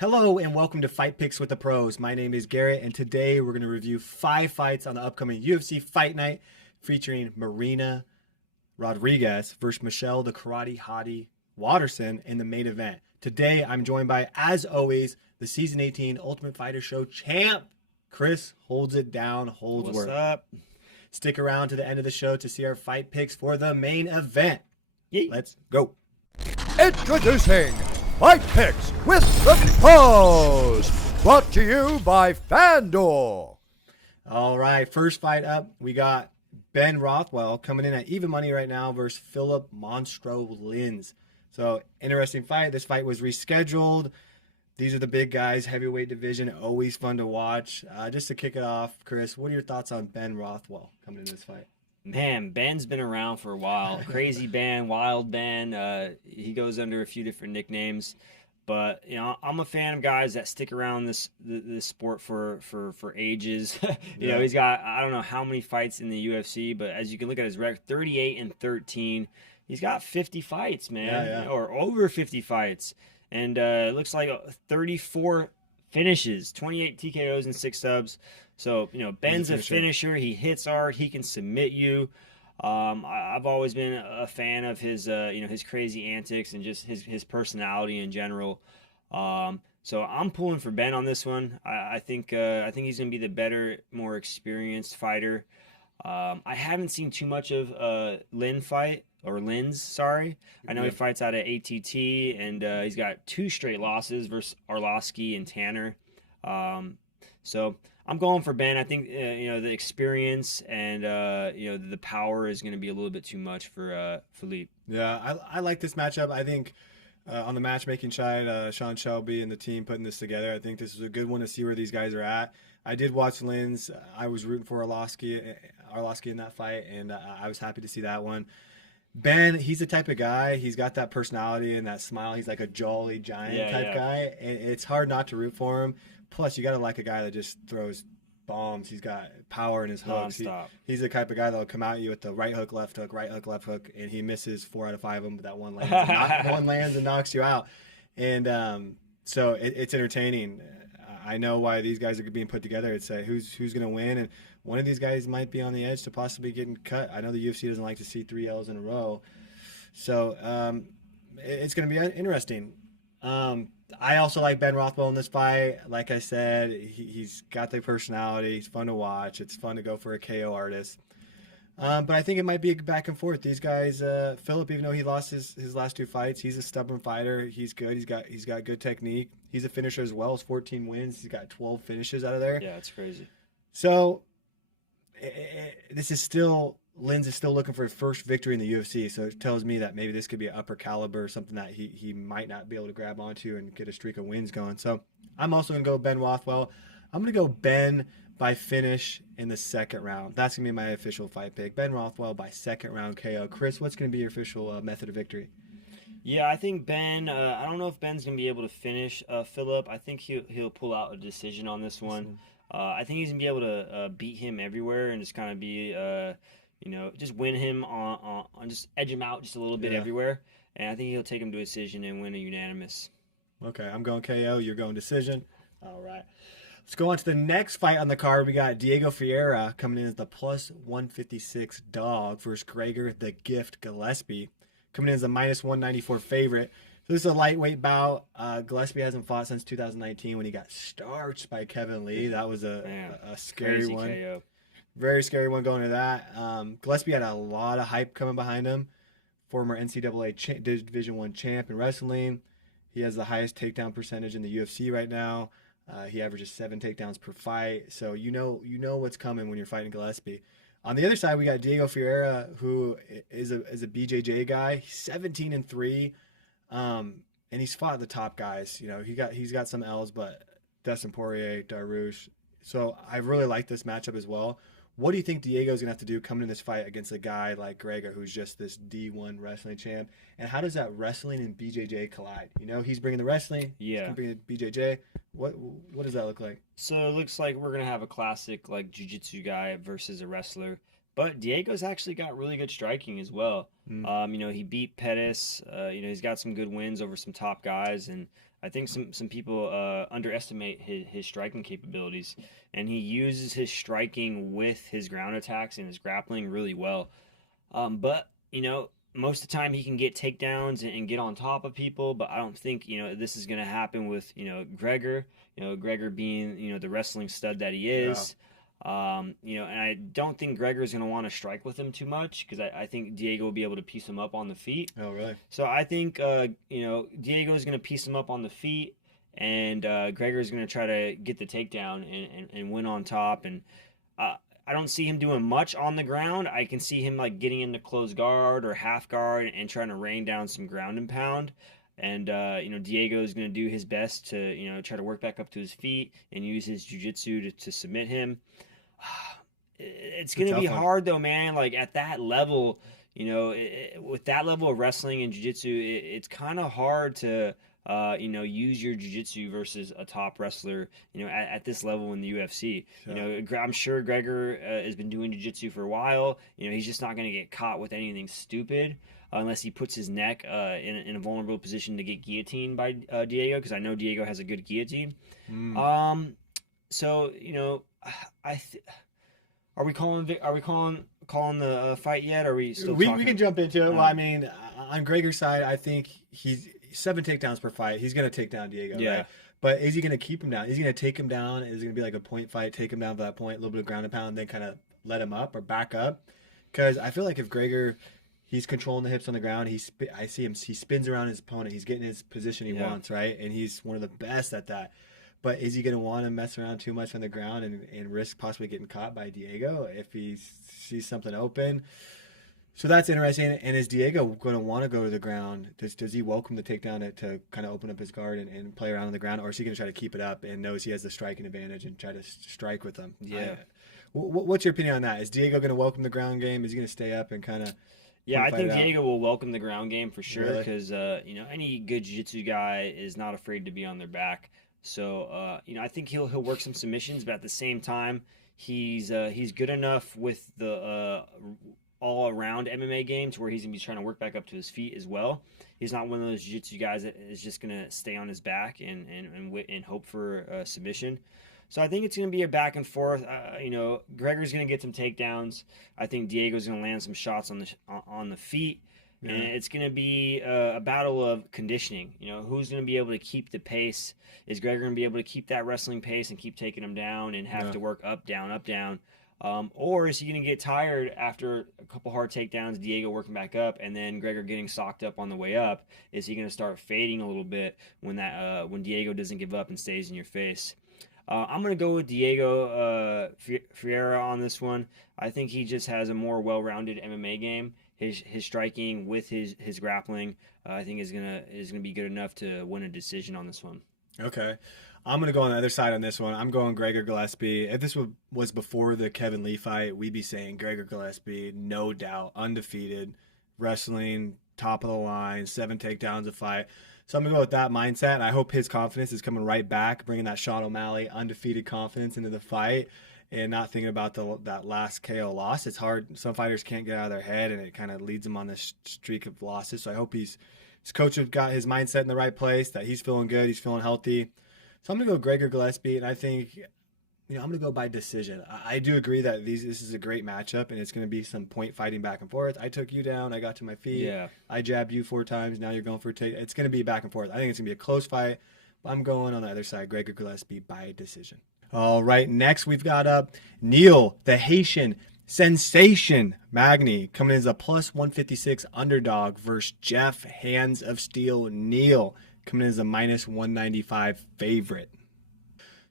Hello and welcome to Fight Picks with the Pros. My name is Garrett, and today we're going to review 5 fights on the upcoming UFC Fight Night featuring Marina Rodriguez versus Michelle the Karate Hottie Waterson in the main event. Today I'm joined by, as always, the Season 18 Ultimate Fighter Show champ, Chris Holds It Down Holdsworth. What's up? Stick around to the end of the show to see our fight picks for the main event. Yeet. Let's go. Introducing Fight Picks with the Pros, brought to you by Fanduel. All right, first fight up, we got Ben Rothwell coming in at even money right now versus Philip Monstro Lins. So, interesting fight. This fight was rescheduled. These are the big guys, heavyweight division, always fun to watch. Just to kick it off, Chris, what are your thoughts on Ben Rothwell coming in this fight? Man, Ben's been around for a while. Crazy Ben, Wild Ben. He goes under a few different nicknames, but I'm a fan of guys that stick around this sport for ages. you know, he's got I don't know how many fights in the UFC, but as you can look at his record, 38-13. He's got 50 fights, man, or over 50 fights, and it looks like 34 finishes, 28 TKOs and 6 subs. So, Ben's a finisher. He hits hard. He can submit you. I've always been a fan of his, his crazy antics and just his personality in general. So I'm pulling for Ben on this one. I think he's gonna be the better, more experienced fighter. I haven't seen too much of Lin's. Sorry, I know he fights out of ATT, and he's got 2 straight losses versus Arlovsky and Tanner. So I'm going for Ben. I think the experience and the power is going to be a little bit too much for Philippe. Yeah, I like this matchup. I think on the matchmaking side, Sean Shelby and the team putting this together, I think this is a good one to see where these guys are at. I did watch Lynn's. I was rooting for Arlovsky in that fight, and I was happy to see that one. Ben, he's the type of guy, he's got that personality and that smile. He's like a jolly giant type guy, and it's hard not to root for him. Plus, you got to like a guy that just throws bombs. He's got power in his hooks. He's the type of guy that will come at you with the right hook, left hook, and he misses 4 out of 5 of them, but that one lands and knocks you out. And so it's entertaining. I know why these guys are being put together. It's who's going to win, and one of these guys might be on the edge to possibly getting cut. I know the UFC doesn't like to see 3 L's in a row, so it's going to be interesting. I also like Ben Rothwell in this fight. Like I said, he's got the personality. He's fun to watch. It's fun to go for a KO artist. But I think it might be back and forth. These guys, Philip, even though he lost his last 2 fights, he's a stubborn fighter. He's good. He's got good technique. He's a finisher as well. He's 14 wins. He's got 12 finishes out of there. Yeah, it's crazy. So Lins is still looking for his first victory in the UFC. So it tells me that maybe this could be an upper caliber, something that he might not be able to grab onto and get a streak of wins going. So I'm also going to go Ben Rothwell. I'm going to go Ben by finish in the 2nd round. That's going to be my official fight pick. Ben Rothwell by 2nd round KO. Chris, what's going to be your official method of victory? Yeah, I think Ben. I don't know if Ben's gonna be able to finish Philip. I think he'll pull out a decision on this one. I think he's gonna be able to beat him everywhere and just kind of be, just win him on just edge him out just a little bit everywhere. And I think he'll take him to a decision and win a unanimous. Okay, I'm going KO. You're going decision. All right. Let's go on to the next fight on the card. We got Diego Ferreira coming in as the plus 156 dog versus Gregor the Gift Gillespie, coming in as a minus 194 favorite. So this is a lightweight bout. Gillespie hasn't fought since 2019 when he got starched by Kevin Lee. That was a scary one. KO. Very scary one going to that. Gillespie had a lot of hype coming behind him. Former NCAA Division I champ in wrestling. He has the highest takedown percentage in the UFC right now. He averages 7 takedowns per fight. So you know what's coming when you're fighting Gillespie. On the other side, we got Diego Ferreira, who is a BJJ guy. He's 17-3, and he's fought the top guys. He's got some L's, but Dustin Poirier, Dariush. So I really like this matchup as well. What do you think Diego's gonna have to do coming in this fight against a guy like Gregor, who's just this D1 wrestling champ? And how does that wrestling and BJJ collide? He's bringing the wrestling. Yeah. He's bringing the BJJ. What does that look like? So it looks like we're gonna have a classic like jiu-jitsu guy versus a wrestler. But Diego's actually got really good striking as well. He beat Pettis. He's got some good wins over some top guys, and I think some people underestimate his striking capabilities, and he uses his striking with his ground attacks and his grappling really well. But most of the time he can get takedowns and get on top of people. But I don't think this is going to happen with Gregor. Gregor being the wrestling stud that he is. And I don't think Gregor's going to want to strike with him too much because I think Diego will be able to piece him up on the feet. Oh, really? So I think Diego is going to piece him up on the feet, and Gregor's going to try to get the takedown and win on top. And I don't see him doing much on the ground. I can see him like getting into close guard or half guard and trying to rain down some ground and pound. And Diego is going to do his best to try to work back up to his feet and use his jiu-jitsu to submit him. It's going to be hard though, man. Like at that level, with that level of wrestling and jiu-jitsu, it's kind of hard to use your jiu-jitsu versus a top wrestler, at this level in the UFC. Sure. I'm sure Gregor has been doing jiu-jitsu for a while. He's just not going to get caught with anything stupid unless he puts his neck in a vulnerable position to get guillotined by Diego, because I know Diego has a good guillotine. So are we calling the fight yet? Or are we still talking? We can jump into it. Well, I mean, on Gregor's side, I think he's 7 takedowns per fight. He's going to take down Diego, right? But is he going to keep him down? Is he going to take him down? Is it going to be like a point fight, take him down to that point, a little bit of ground and pound, then kind of let him up or back up? Because I feel like if Gregor, he's controlling the hips on the ground, I see him, he spins around his opponent. He's getting his position he wants, right? And he's one of the best at that. But is he going to want to mess around too much on the ground and risk possibly getting caught by Diego if he sees something open? So that's interesting. And is Diego going to want to go to the ground? Does he welcome the takedown to kind of open up his guard and play around on the ground? Or is he going to try to keep it up and knows he has the striking advantage and try to strike with them? Yeah. What's your opinion on that? Is Diego going to welcome the ground game? Is he going to stay up and kind of... Yeah, I think Diego will welcome the ground game for sure because, any good jiu-jitsu guy is not afraid to be on their back. So, I think he'll work some submissions, but at the same time, he's good enough with the all-around MMA game to where he's going to be trying to work back up to his feet as well. He's not one of those jiu-jitsu guys that is just going to stay on his back and hope for a submission. So I think it's going to be a back and forth. Gregor's going to get some takedowns. I think Diego's going to land some shots on the feet. Yeah. And it's going to be a battle of conditioning. Who's going to be able to keep the pace? Is Gregor going to be able to keep that wrestling pace and keep taking him down and have to work up, down? Or is he going to get tired after a couple hard takedowns, Diego working back up, and then Gregor getting socked up on the way up? Is he going to start fading a little bit when Diego doesn't give up and stays in your face? I'm going to go with Diego Ferreira on this one. I think he just has a more well-rounded MMA game. His striking with his grappling, I think is gonna be good enough to win a decision on this one. Okay, I'm gonna go on the other side on this one. I'm going Gregor Gillespie. If this was before the Kevin Lee fight, we'd be saying Gregor Gillespie, no doubt, undefeated, wrestling top of the line, 7 takedowns a fight. So I'm gonna go with that mindset, and I hope his confidence is coming right back, bringing that Sean O'Malley undefeated confidence into the fight. And not thinking about that last KO loss. It's hard. Some fighters can't get out of their head, and it kind of leads them on this streak of losses. So I hope his coach has got his mindset in the right place, that he's feeling good, he's feeling healthy. So I'm going to go Gregor Gillespie, and I think I'm going to go by decision. I do agree that this is a great matchup, and it's going to be some point fighting back and forth. I took you down. I got to my feet. Yeah. I jabbed you 4 times. Now you're going for a take. It's going to be back and forth. I think it's going to be a close fight. But I'm going on the other side, Gregor Gillespie by decision. All right, next we've got up Neal, the Haitian sensation, Magny, coming in as a plus 156 underdog versus Jeff Hands of Steel Neal, coming in as a minus 195 favorite.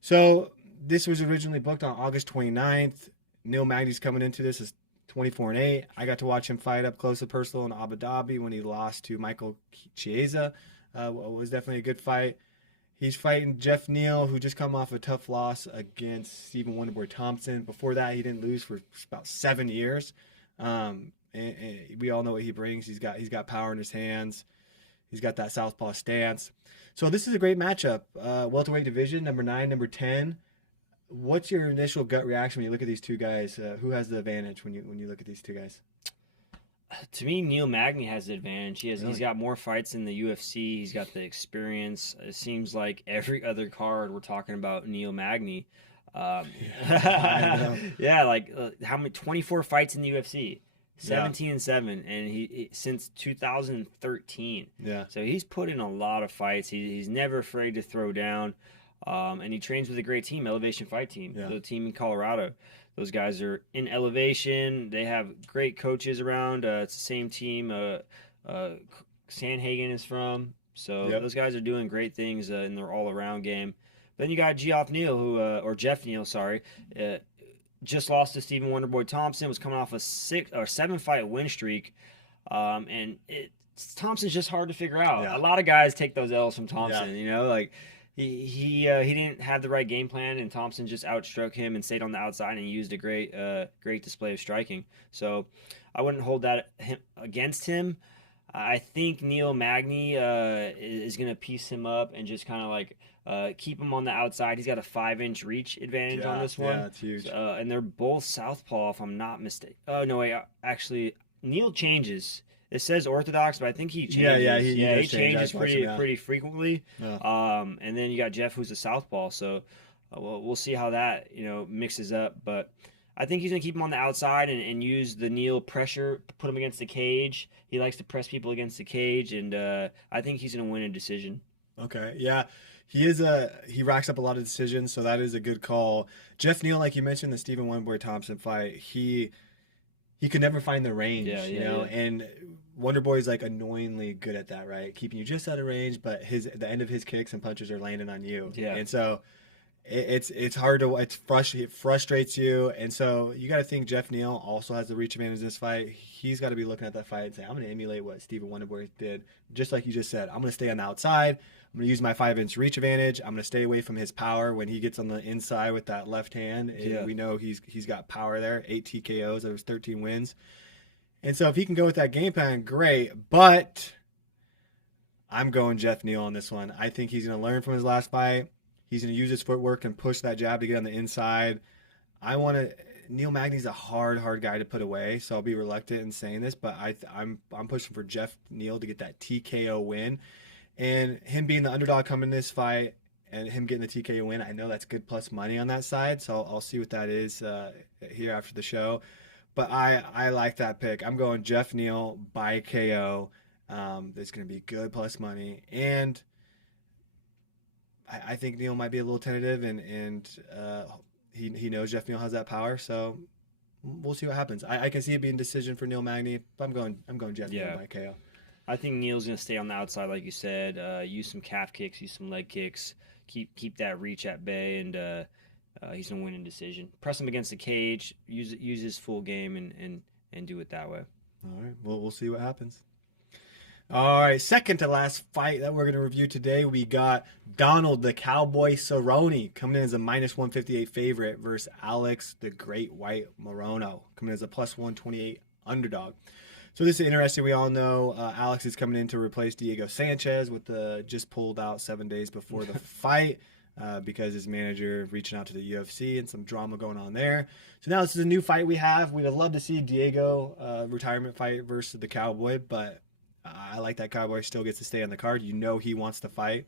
So this was originally booked on August 29th. Neal Magny's coming into this as 24-8. I got to watch him fight up close and personal in Abu Dhabi when he lost to Michael Chiesa. Was definitely a good fight. He's fighting Jeff Neal, who just come off a tough loss against Stephen Wonderboy Thompson. Before that, he didn't lose for about 7 years. And we all know what he brings. He's got power in his hands. He's got that southpaw stance. So this is a great matchup. Welterweight division, number 9, number 10. What's your initial gut reaction when you look at these two guys? Who has the advantage when you look at these two guys? To me, Neal Magny has the advantage. He's Really? got more fights in the UFC. He's got the experience. It seems like every other card we're talking about Neal Magny. I know. Yeah, like how many 24 fights in the UFC, Yeah. 17-7, and he since 2013. Yeah. So he's put in a lot of fights. He's never afraid to throw down, and he trains with a great team, Elevation Fight Team, Yeah. the team in Colorado. Those guys are in Elevation. They have great coaches around. It's the same team Sandhagen is from. So Yep. those guys are doing great things in their all-around game. Then you got Geoff Neal, or Jeff Neal, sorry, just lost to Stephen Wonderboy Thompson. Was coming off a 7-fight win streak, and Thompson's just hard to figure out. Yeah. A lot of guys take those L's from Thompson. Yeah. You know, like he didn't have the right game plan, and Thompson just outstruck him and stayed on the outside and used a great display of striking. So I wouldn't hold that against him. I think Neal Magny is going to piece him up and just kind of like keep him on the outside. He's got a 5-inch reach advantage on this one. Yeah, it's huge. And they're both southpaw, if I'm not mistaken. Oh, no, wait. Actually, Neal changes. It says orthodox, but I think he changes. Yeah, he does he change. changes I've watched him, yeah. pretty frequently. Yeah. And then you got Jeff, who's a southpaw. So we'll see how that mixes up. But I think he's going to keep him on the outside and use the Neal pressure, put him against the cage. He likes to press people against the cage, and I think he's going to win a decision. Okay, yeah. He racks up a lot of decisions, so that is a good call. Jeff Neal, like you mentioned, the Stephen Wonderboy Thompson fight, he could never find the range, you know, and Wonderboy's like annoyingly good at that, right? Keeping you just out of range, but the end of his kicks and punches are landing on you. Yeah. And so it's hard to it frustrates you, and so you got to think Jeff Neal also has the reach advantage in this fight. He's got to be looking at that fight and say, I'm going to emulate what Stephen Wonderboy did, just like you just said. I'm going to stay on the outside. I'm going to use my 5-inch reach advantage. I'm going to stay away from his power when he gets on the inside with that left hand. Yeah. We know he's got power there. 8 TKOs. There was 13 wins. And so if he can go with that game plan, great. But I'm going Jeff Neal on this one. I think he's going to learn from his last fight. He's going to use his footwork and push that jab to get on the inside. Neal Magny's a hard guy to put away, so I'll be reluctant in saying this, but I'm pushing for Jeff Neal to get that TKO win. And him being the underdog coming in this fight and him getting the TKO win, I know that's good plus money on that side, so I'll see what that is here after the show. But I like that pick. I'm going Jeff Neal by KO. That's going to be good plus money. And I think Neal might be a little tentative, and he knows Jeff Neal has that power, so we'll see what happens. I can see it being a decision for Neal Magny, but I'm going Jeff Neal by KO. I think Neal's going to stay on the outside, like you said. Use some calf kicks, use some leg kicks, keep that reach at bay, and he's going to win in decision. Press him against the cage, use his full game, and do it that way. All right, well, we'll see what happens. All right, second to last fight that we're going to review today, we got Donald the Cowboy Cerrone coming in as a -158 favorite versus Alex the Great White Morono coming in as a +128 underdog. So this is interesting. We all know Alex is coming in to replace Diego Sanchez with the just pulled out 7 days before the fight because his manager reaching out to the UFC and some drama going on there. So now this is a new fight we have. We'd have loved to see Diego retirement fight versus the Cowboy, but I like that Cowboy still gets to stay on the card. You know he wants to fight.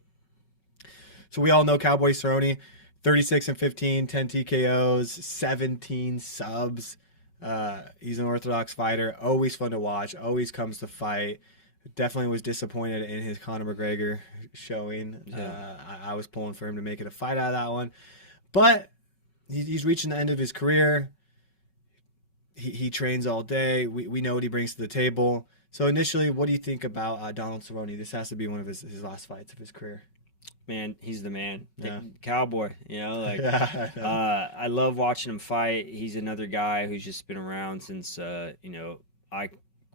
So we all know Cowboy Cerrone, 36-15, 10 TKOs, 17 subs. He's an orthodox fighter, always fun to watch, always comes to fight. Definitely was disappointed in his Conor McGregor showing. Yeah. I was pulling for him to make it a fight out of that one. But he's reaching the end of his career. He trains all day. We know what he brings to the table. So initially, what do you think about Donald Cerrone? This has to be one of his last fights of his career. Man, he's the man. Yeah. The Cowboy, like Yeah, I know. I love watching him fight. He's another guy who's just been around since I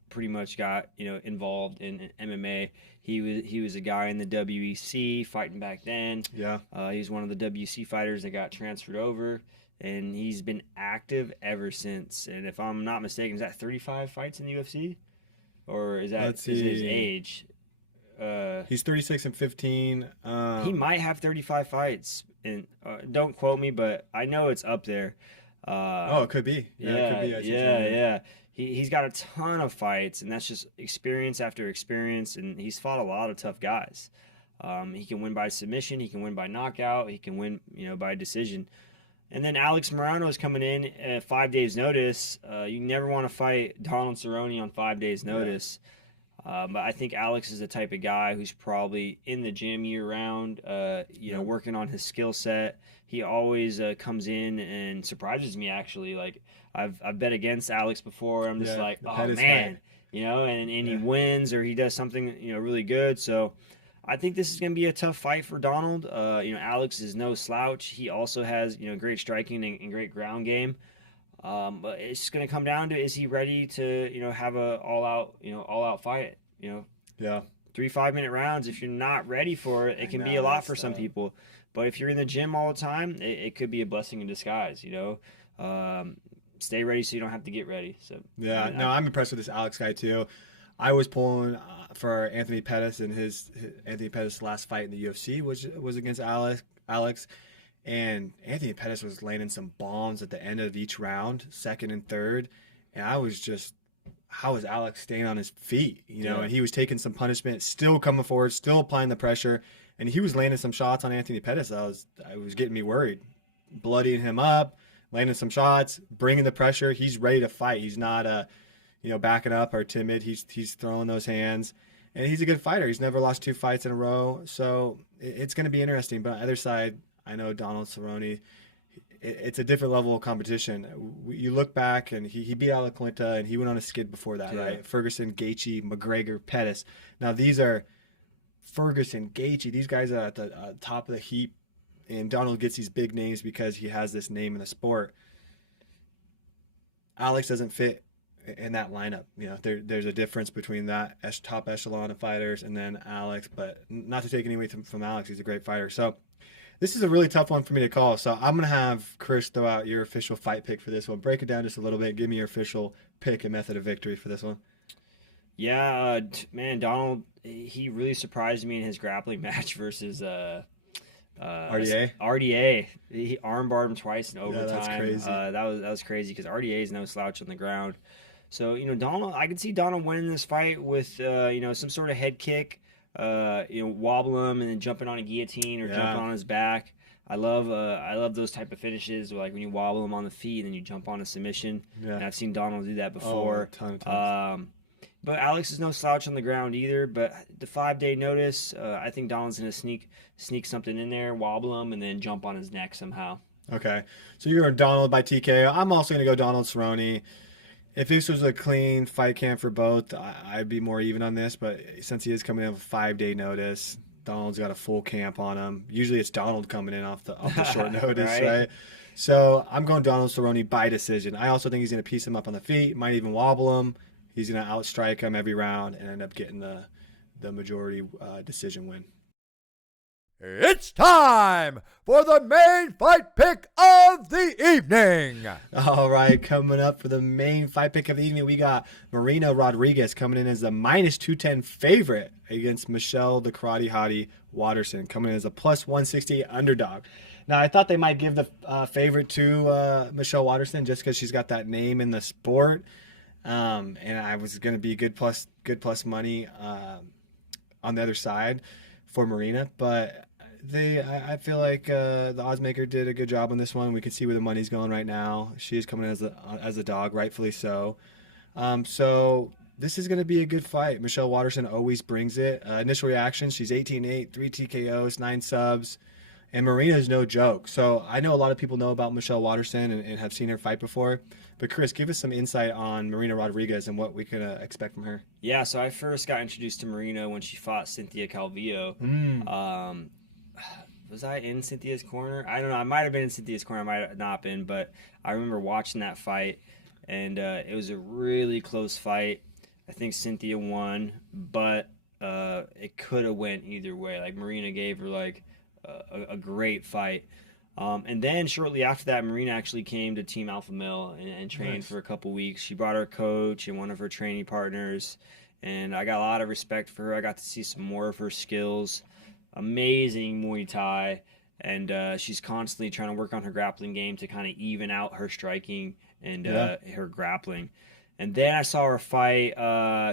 pretty much got involved in MMA. He was a guy in the WEC fighting back then. Yeah. He's one of the WEC fighters that got transferred over, and he's been active ever since. And if I'm not mistaken, is that 35 fights in the UFC, or is that his age? He's 36-15. He might have 35 fights, and don't quote me, but I know it's up there. It could be. Yeah, it could be. I see what you mean. yeah. he's got a ton of fights, and that's just experience after experience, and he's fought a lot of tough guys. He can win by submission, he can win by knockout, he can win, by decision. And then Alex Morono is coming in at 5 days' notice. You never want to fight Donald Cerrone on 5 days' notice. But I think Alex is the type of guy who's probably in the gym year-round, working on his skill set. He always comes in and surprises me, actually. Like, I've bet against Alex before. I'm just like, oh, man. And he wins or he does something, really good. So I think this is going to be a tough fight for Donald. Alex is no slouch. He also has, great striking and great ground game. But it's just going to come down to, is he ready to, have a all out fight? Yeah. 3 5-minute rounds. If you're not ready for it, it can be a lot for some people. But if you're in the gym all the time, it could be a blessing in disguise. Stay ready so you don't have to get ready. So yeah, I'm impressed with this Alex guy too. I was pulling for Anthony Pettis, and his Anthony Pettis' last fight in the UFC was against Alex. And Anthony Pettis was landing some bombs at the end of each round, second and third. And I was just, how is Alex staying on his feet? And he was taking some punishment, still coming forward, still applying the pressure. And he was landing some shots on Anthony Pettis. I was getting me worried. Bloodying him up, landing some shots, bringing the pressure. He's ready to fight. He's not, backing up or timid. He's throwing those hands. And he's a good fighter. He's never lost 2 fights in a row. So it's going to be interesting. But on the other side, I know Donald Cerrone, it's a different level of competition. You look back, and he beat Quinta, and he went on a skid before that, right? Ferguson, Gaethje, McGregor, Pettis. Now, these are Ferguson, Gaethje. These guys are at the top of the heap, and Donald gets these big names because he has this name in the sport. Alex doesn't fit in that lineup. There's a difference between that top echelon of fighters and then Alex, but not to take anything from Alex. He's a great fighter. So this is a really tough one for me to call. So I'm going to have Chris throw out your official fight pick for this one. Break it down just a little bit. Give me your official pick and method of victory for this one. Yeah, man, Donald, he really surprised me in his grappling match versus RDA. He armbarred him twice in overtime. Yeah, that's crazy. That was crazy because RDA is no slouch on the ground. So, Donald, I could see Donald winning this fight with, some sort of head kick. Wobble him and then jumping on a guillotine or jumping on his back. I love those type of finishes, like when you wobble him on the feet and then you jump on a submission. Yeah. And I've seen Donald do that before. A ton of times. But Alex is no slouch on the ground either. But the 5-day notice, I think Donald's gonna sneak something in there, wobble him, and then jump on his neck somehow. Okay, so you're going Donald by TKO. I'm also gonna go Donald Cerrone. If this was a clean fight camp for both, I'd be more even on this. But since he is coming in with a 5-day notice, Donald's got a full camp on him. Usually it's Donald coming in off the short notice, right? So I'm going Donald Cerrone by decision. I also think he's going to piece him up on the feet, might even wobble him. He's going to outstrike him every round and end up getting the majority decision win. It's time for the main fight pick of the evening. All right, coming up for the main fight pick of the evening, we got Marina Rodriguez coming in as a -210 favorite against Michelle the Karate Hottie Waterson, coming in as a +160 underdog. Now, I thought they might give the favorite to Michelle Waterson just because she's got that name in the sport, and I was going to be good plus money on the other side for Marina, but I feel like the oddsmaker did a good job on this one. We can see where the money's going right now. She is coming as a dog, rightfully so. So this is going to be a good fight. Michelle Waterson always brings it. Initial reaction, she's 18-8, 3 TKOs, 9 subs, and Marina is no joke. So I know a lot of people know about Michelle Waterson and have seen her fight before. But Chris, give us some insight on Marina Rodriguez and what we can expect from her. Yeah, so I first got introduced to Marina when she fought Cynthia Calvillo. Was I in Cynthia's corner? I don't know. I might have been in Cynthia's corner. I might have not been, but I remember watching that fight, and it was a really close fight. I think Cynthia won, but it could have went either way. Like, Marina gave her like a great fight. And then shortly after that, Marina actually came to Team Alpha Male and trained for a couple weeks. She brought her coach and one of her training partners, and I got a lot of respect for her. I got to see some more of her skills. Amazing Muay Thai, and she's constantly trying to work on her grappling game to kind of even out her striking and her grappling. And then I saw her fight.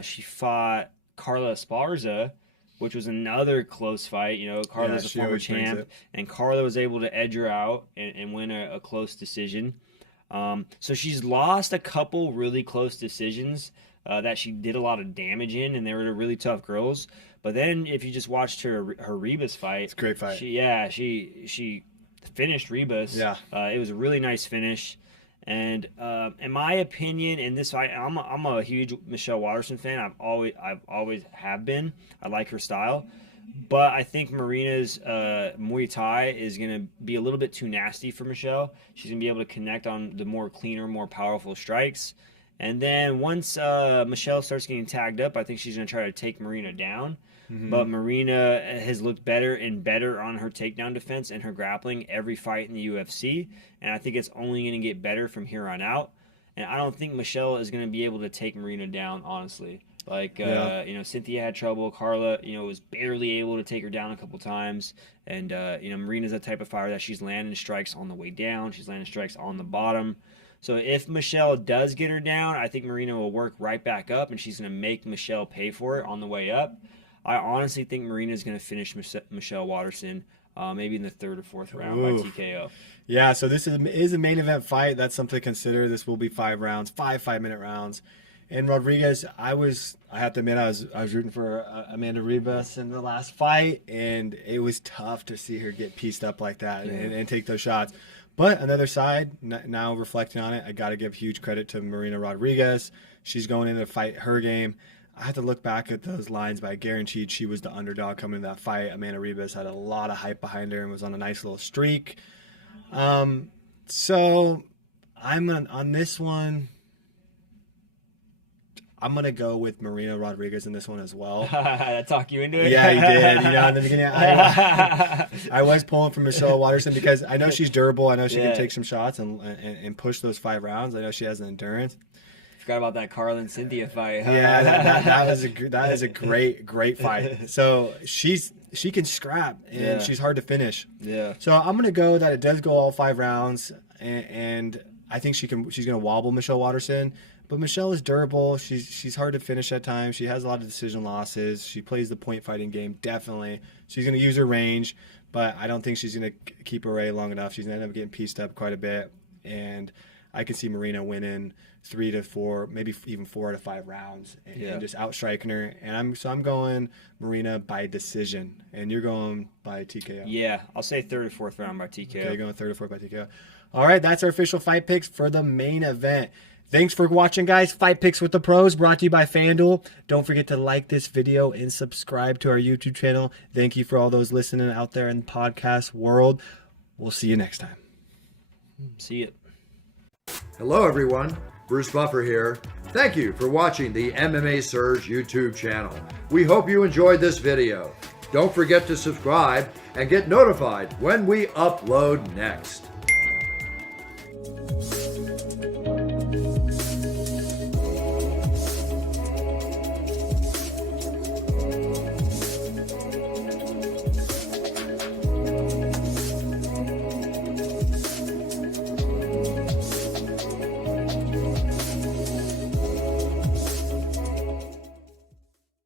She fought Carla Esparza, which was another close fight. You know, Carla's a she former always brings champ, it. and Carla was able to edge her out and win a close decision. So she's lost a couple really close decisions that she did a lot of damage in, and they were really tough girls. But then if you just watched her Rebus fight, It's a great fight. She finished Rebus. Yeah. It was a really nice finish. And in my opinion, in this fight, I'm a huge Michelle Waterson fan. I've always have been. I like her style, but I think Marina's Muay Thai is gonna be a little bit too nasty for Michelle. She's gonna be able to connect on the more cleaner, more powerful strikes. And then once Michelle starts getting tagged up, I think she's gonna try to take Marina down. But Marina has looked better and better on her takedown defense and her grappling every fight in the UFC. And I think it's only going to get better from here on out. And I don't think Michelle is going to be able to take Marina down, honestly. Like, you know, Cynthia had trouble. Carla, you know, was barely able to take her down a couple times. And, you know, Marina's that type of fighter that she's landing strikes on the way down. She's landing strikes on the bottom. So if Michelle does get her down, I think Marina will work right back up, and she's going to make Michelle pay for it on the way up. I honestly think Marina is going to finish Michelle Waterson maybe in the 3rd or 4th round by TKO. Yeah, so this is a main event fight. That's something to consider. This will be 5 rounds, 5-minute rounds. And Rodriguez, I have to admit, I was rooting for Amanda Ribas in the last fight, and it was tough to see her get pieced up like that and take those shots. But another side, now reflecting on it, I got to give huge credit to Marina Rodriguez. She's going in to fight her game. I had to look back at those lines, but I guaranteed she was the underdog coming into that fight. Amanda Ribas had a lot of hype behind her and was on a nice little streak. So I'm on this one. I'm going to go with Marina Rodriguez in this one as well. That talk you into it? Yeah, you did. You know, in the beginning, I was pulling for Michelle Waterson because I know she's durable. I know she can take some shots and push those 5 rounds. I know she has the endurance. Forgot about that Carla and Cynthia fight. Yeah, that is a great fight. So she can scrap and she's hard to finish. Yeah. So I'm gonna go that it does go all 5 rounds, and I think she's gonna wobble Michelle Waterson. But Michelle is durable. She's hard to finish at times. She has a lot of decision losses. She plays the point fighting game definitely. She's gonna use her range, but I don't think she's gonna keep her away long enough. She's gonna end up getting pieced up quite a bit, and I can see Marina winning 3 to 4, maybe even 4 to 5 rounds, and just outstriking her. And I'm going Marina by decision, and you're going by TKO. Yeah, I'll say 3rd or 4th round by TKO. Okay, you're going 3rd or 4th by TKO. All right, that's our official fight picks for the main event. Thanks for watching, guys. Fight Picks with the Pros brought to you by Fanduel. Don't forget to like this video and subscribe to our YouTube channel. Thank you for all those listening out there in the podcast world. We'll see you next time. See you. Hello, everyone. Bruce Buffer here. Thank you for watching the MMA Surge YouTube channel. We hope you enjoyed this video. Don't forget to subscribe and get notified when we upload next.